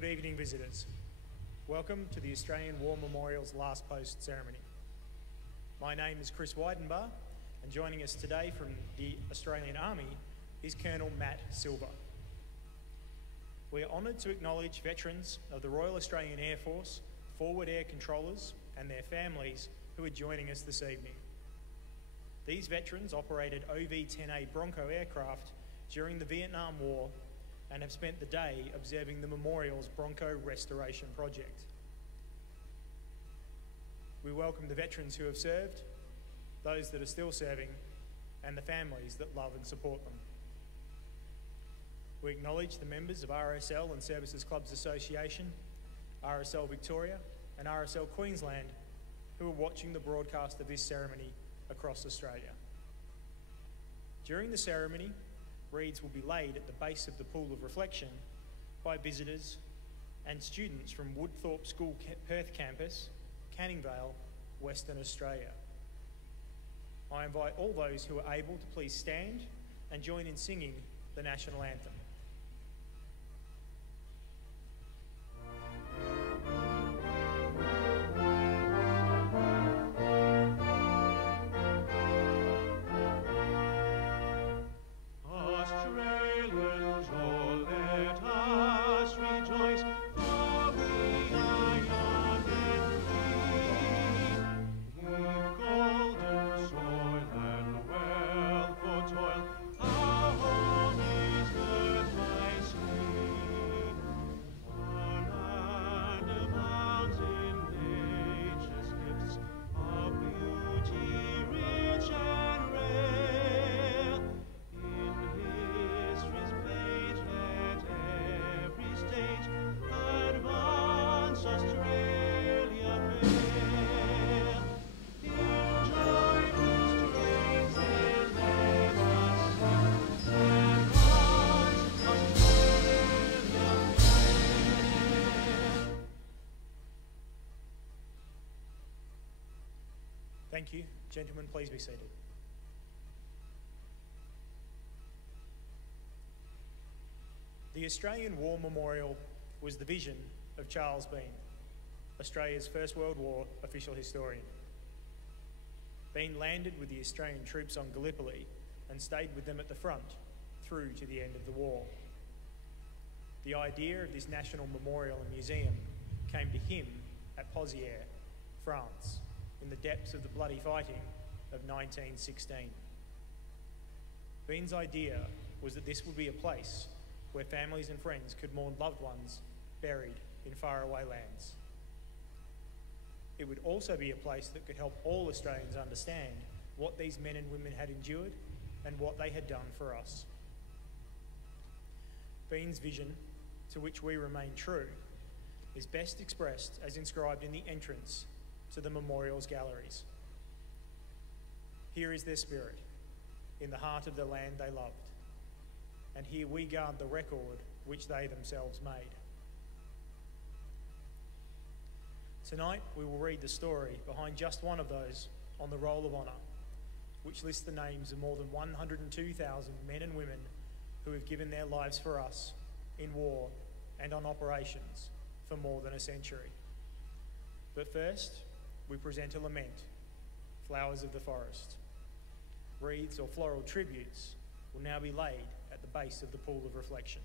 Good evening, visitors. Welcome to the Australian War Memorial's Last Post ceremony. My name is Chris Weidenbar, and joining us today from the Australian Army is Colonel Matt Silver. We are honoured to acknowledge veterans of the Royal Australian Air Force, Forward Air Controllers and their families who are joining us this evening. These veterans operated OV-10A Bronco aircraft during the Vietnam War and have spent the day observing the Memorial's Bronco Restoration Project. We welcome the veterans who have served, those that are still serving, and the families that love and support them. We acknowledge the members of RSL and Services Clubs Association, RSL Victoria and RSL Queensland who are watching the broadcast of this ceremony across Australia. During the ceremony, wreaths will be laid at the base of the Pool of Reflection by visitors and students from Woodthorpe School Perth campus, Canning Vale, Western Australia. I invite all those who are able to please stand and join in singing the National Anthem. Thank you. Gentlemen, please be seated. The Australian War Memorial was the vision of Charles Bean, Australia's First World War official historian. Bean landed with the Australian troops on Gallipoli and stayed with them at the front through to the end of the war. The idea of this national memorial and museum came to him at Pozières, France, in the depths of the bloody fighting of 1916. Bean's idea was that this would be a place where families and friends could mourn loved ones buried in faraway lands. It would also be a place that could help all Australians understand what these men and women had endured and what they had done for us. Bean's vision, to which we remain true, is best expressed as inscribed in the entrance to the memorial's galleries. Here is their spirit, in the heart of the land they loved, and here we guard the record which they themselves made. Tonight we will read the story behind just one of those on the Roll of Honour, which lists the names of more than 102,000 men and women who have given their lives for us in war and on operations for more than a century. But first, we present a lament, Flowers of the Forest. Wreaths or floral tributes will now be laid at the base of the Pool of Reflection.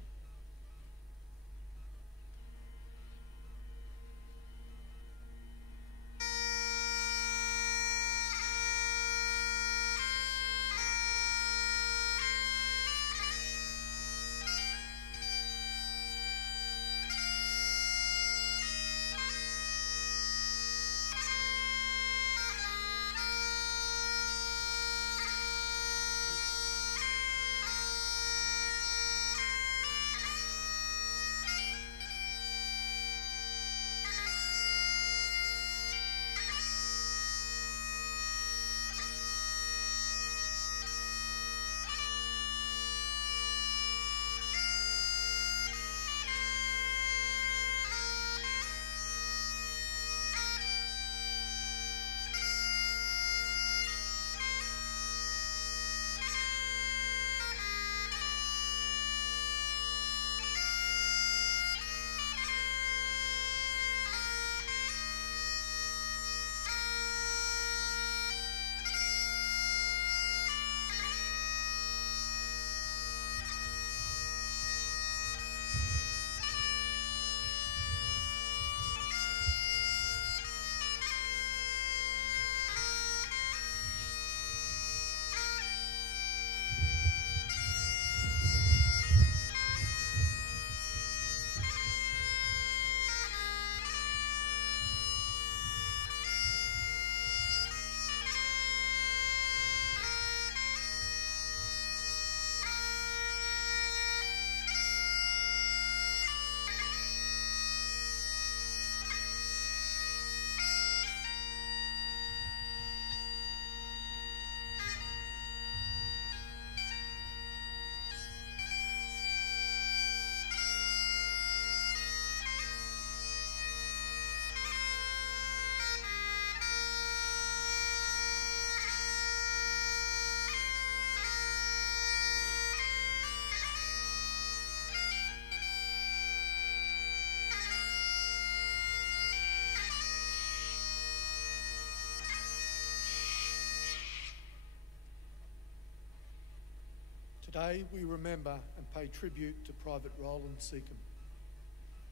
Today we remember and pay tribute to Private Roland Seccombe.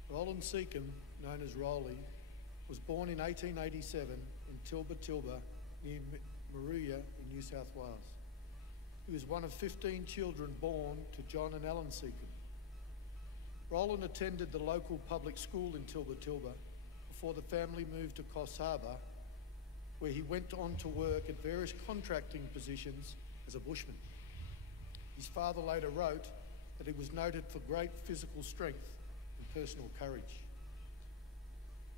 Roland Seccombe, known as Rolly, was born in 1887 in Tilba near Moruya in New South Wales. He was one of 15 children born to John and Ellen Cecum. Roland attended the local public school in Tilba before the family moved to Coffs Harbour, where he went on to work at various contracting positions as a bushman. His father later wrote that he was noted for great physical strength and personal courage.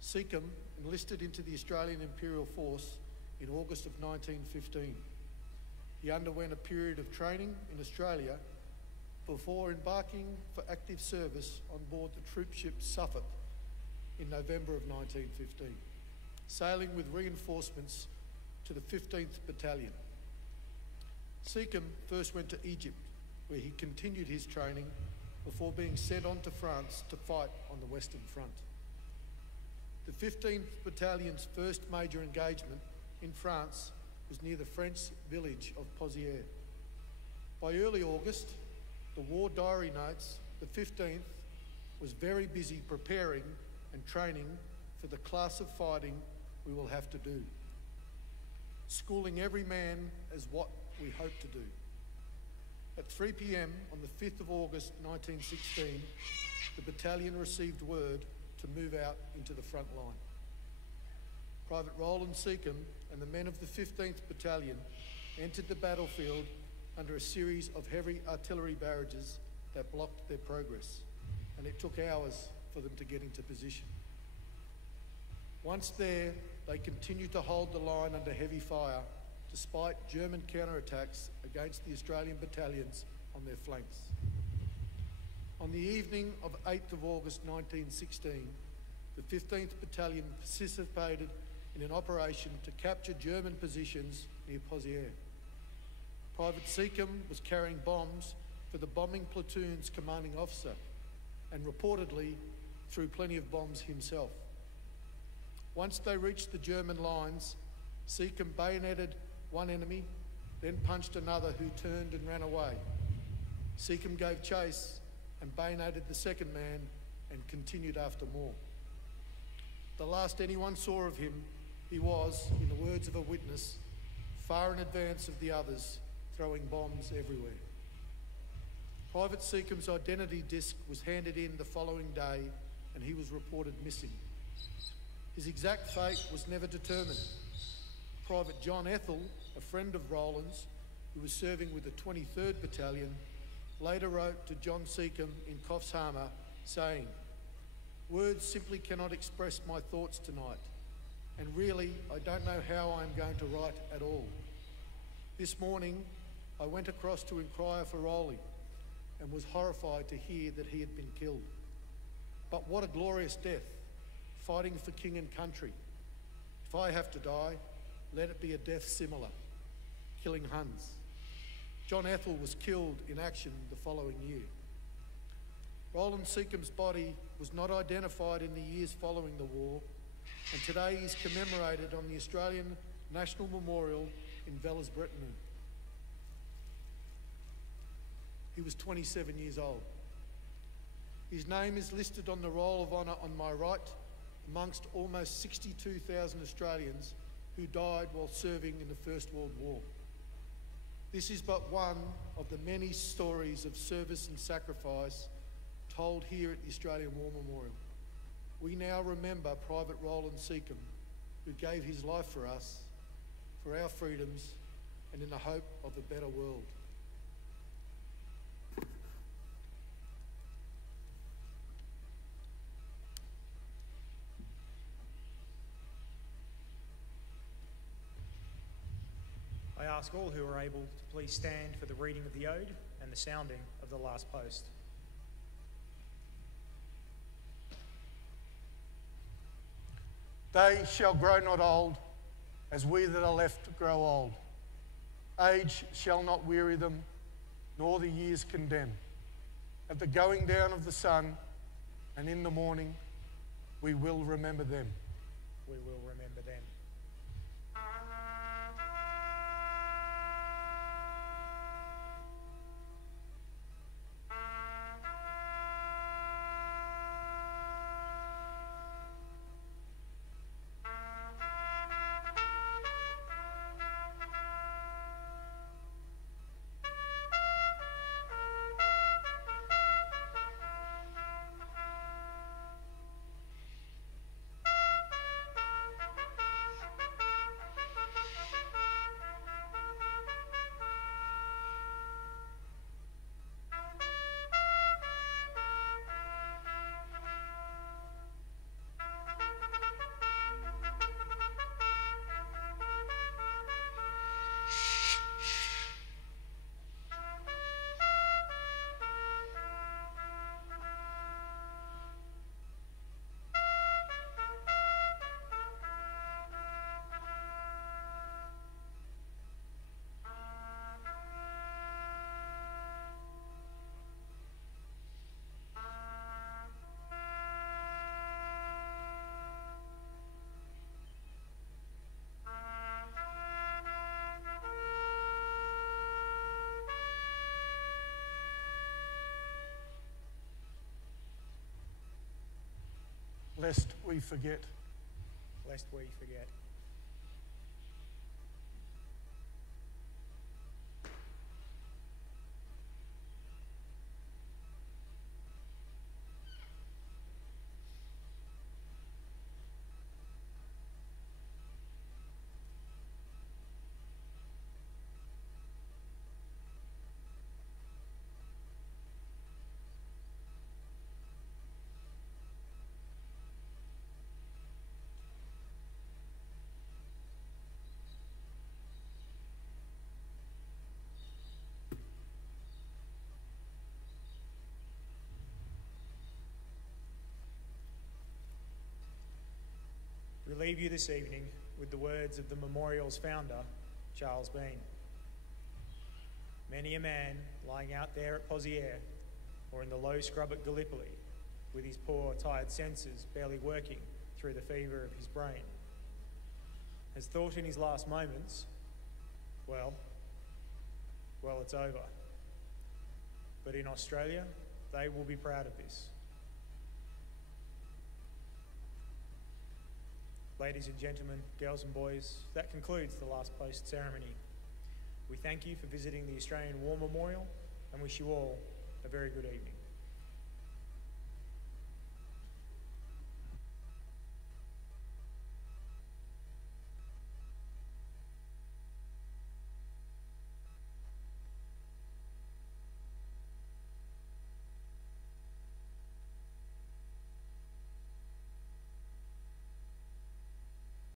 Cecum enlisted into the Australian Imperial Force in August of 1915. He underwent a period of training in Australia before embarking for active service on board the troop ship Suffolk in November of 1915, sailing with reinforcements to the 15th Battalion. Cecum first went to Egypt, where he continued his training before being sent on to France to fight on the Western Front. The 15th Battalion's first major engagement in France was near the French village of Pozières. By early August, the war diary notes the 15th was very busy preparing and training for the class of fighting we will have to do, schooling every man as what we hope to do. At 3 p.m. on the 5th of August 1916, the battalion received word to move out into the front line. Private Roland Seccombe and the men of the 15th Battalion entered the battlefield under a series of heavy artillery barrages that blocked their progress, and it took hours for them to get into position. Once there, they continued to hold the line under heavy fire despite German counterattacks against the Australian battalions on their flanks. On the evening of 8th of August 1916, the 15th Battalion participated in an operation to capture German positions near Pozières. Private Cecum was carrying bombs for the bombing platoon's commanding officer and reportedly threw plenty of bombs himself. Once they reached the German lines, Cecum bayoneted one enemy, then punched another who turned and ran away. Cecum gave chase and bayoneted the second man and continued after more. The last anyone saw of him, he was, in the words of a witness, far in advance of the others, throwing bombs everywhere. Private Cecum's identity disc was handed in the following day and he was reported missing. His exact fate was never determined. Private John Ethel, a friend of Roland's, who was serving with the 23rd Battalion, later wrote to John Cecum in Coffs Harbour saying, "Words simply cannot express my thoughts tonight, and really I don't know how I'm going to write at all. This morning I went across to inquire for Rolly and was horrified to hear that he had been killed. But what a glorious death, fighting for king and country. If I have to die, let it be a death similar, killing Huns." John Ethel was killed in action the following year. Roland Seccombe's body was not identified in the years following the war, and today he is commemorated on the Australian National Memorial in Villers-Bretonneux. He was 27 years old. His name is listed on the Roll of Honour on my right, amongst almost 62,000 Australians who died while serving in the First World War. This is but one of the many stories of service and sacrifice told here at the Australian War Memorial. We now remember Private Roland Seccombe, who gave his life for us, for our freedoms, and in the hope of a better world. I ask all who are able to please stand for the reading of the ode and the sounding of the last post. They shall grow not old, as we that are left grow old. Age shall not weary them, nor the years condemn. At the going down of the sun, and in the morning, we will remember them. We will remember them. lest we forget. Lest we forget. We leave you this evening with the words of the memorial's founder, Charles Bean. Many a man lying out there at Pozieres or in the low scrub at Gallipoli, with his poor, tired senses barely working through the fever of his brain, has thought in his last moments, well, it's over. But in Australia, they will be proud of this. Ladies and gentlemen, girls and boys, that concludes the last post ceremony. We thank you for visiting the Australian War Memorial and wish you all a very good evening.